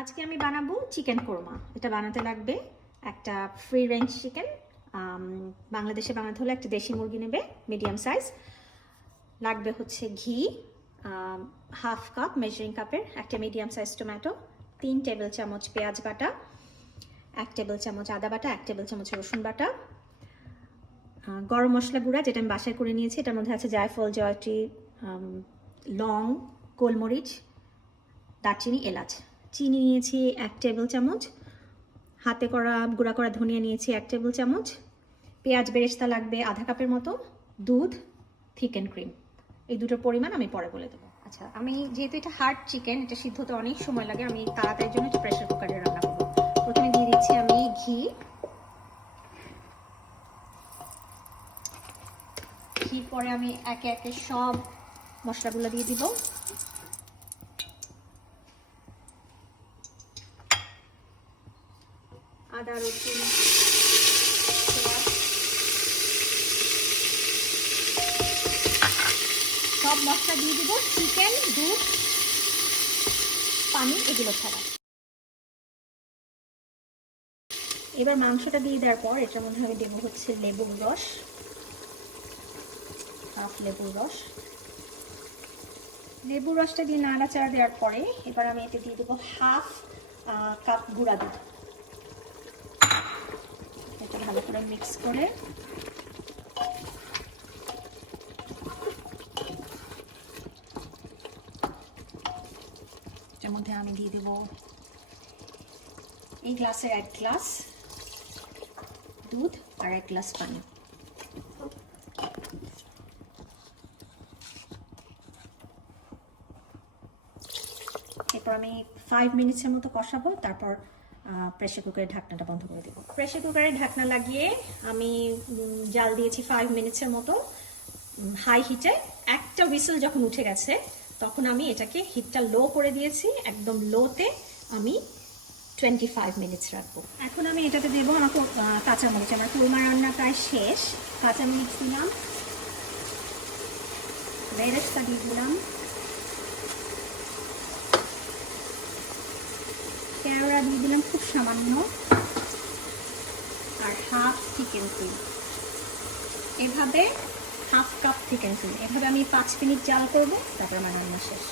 আজকে আমি বানাবো চিকেন কোরমা। এটা বানাতে লাগবে একটা ফ্রি রেঞ্জ চিকেন। বাংলাদেশে বানাতে হলে একটা দেশি মুরগি নেবে মিডিয়াম সাইজ। লাগবে হচ্ছে ঘি, হাফ কাপ মেজারিং কাপের, একটা মিডিয়াম সাইজ টমেটো, 3 টেবিল চামচ পেঁয়াজ বাটা, 1 টেবিল চামচ আদা বাটা, 1 টেবিল চামচ রসুন বাটা, গরম মশলা গুঁড়া যেটা আমি বাসায় করে নিয়েছি। এটার মধ্যে আছে জায়ফল, জয়ত্রী, লং, গোলমরিচ, দারচিনি, এলাচ। চিনি নিয়েছি 1 টেবিল চামচ, হাতে করা গুঁড়া করা ধনিয়া নিয়েছি 1 টেবিল চামচ, পেঁয়াজ বেরেস্তা লাগবে আধা কাপের মতো, দুধ, থিক অ্যান্ড ক্রিম। এই দুটোর পরিমাণ আমি পরে বলে দেবো। আচ্ছা, আমি যেহেতু এটা হার্ড চিকেন, এটা সিদ্ধ হতে অনেক সময় লাগে, আমি তাড়াতাড়ির জন্য একটা প্রেশার কুকারে রান্না করবো। প্রথমে দিয়ে দিচ্ছি আমি ঘি। পরে আমি একে একে সব মশলাগুলো দিয়ে দিব। আদা, রসুন, সব মশলা দিয়ে দিব, চিকেন, দুধ, পানি এগুলো ছাড়া। এবার মাংসটা দিয়ে দেওয়ার পর এটার মধ্যে আমি দেবো হচ্ছে লেবুর রস, হাফ লেবুর রস। লেবুর রসটা দিয়ে নাড়াচাড়া দেওয়ার পরে এবার আমি এতে দিয়ে দেবো হাফ কাপ গুঁড়া দুধ। এটা ভালো করে মিক্স করে এটার মধ্যে আমি দিয়ে দেবো এই গ্লাসের 1 গ্লাস দুধ আর 1 গ্লাস পানি। এরপর আমি 5 মিনিটসের মতো কষাবো, তারপর প্রেসার কুকারের ঢাকনাটা বন্ধ করে দেবো। প্রেসার কুকারের ঢাকনা লাগিয়ে আমি জাল দিয়েছি 5 মিনিটসের মতো হাই হিটে। একটা হুইসেল যখন উঠে গেছে তখন আমি এটাকে হিটটা লো করে দিয়েছি, একদম লোতে আমি 25 মিনিটস রাখবো। এখন আমি এটাতে দেবো আমার কাঁচামরিচ। আমার কোরমা রান্না প্রায় শেষ। কাঁচামরিচ দিলাম, বেরেস্তা দিয়ে দিলাম, কেওড়া দিয়ে দিলাম খুব সামান্য, আর হাফ চিকেন ক্রিম। এভাবে হাফ কাপ চিকেন ক্রিম, এভাবে আমি 5 মিনিট জাল করবো, তারপর আমার রান্না শেষ।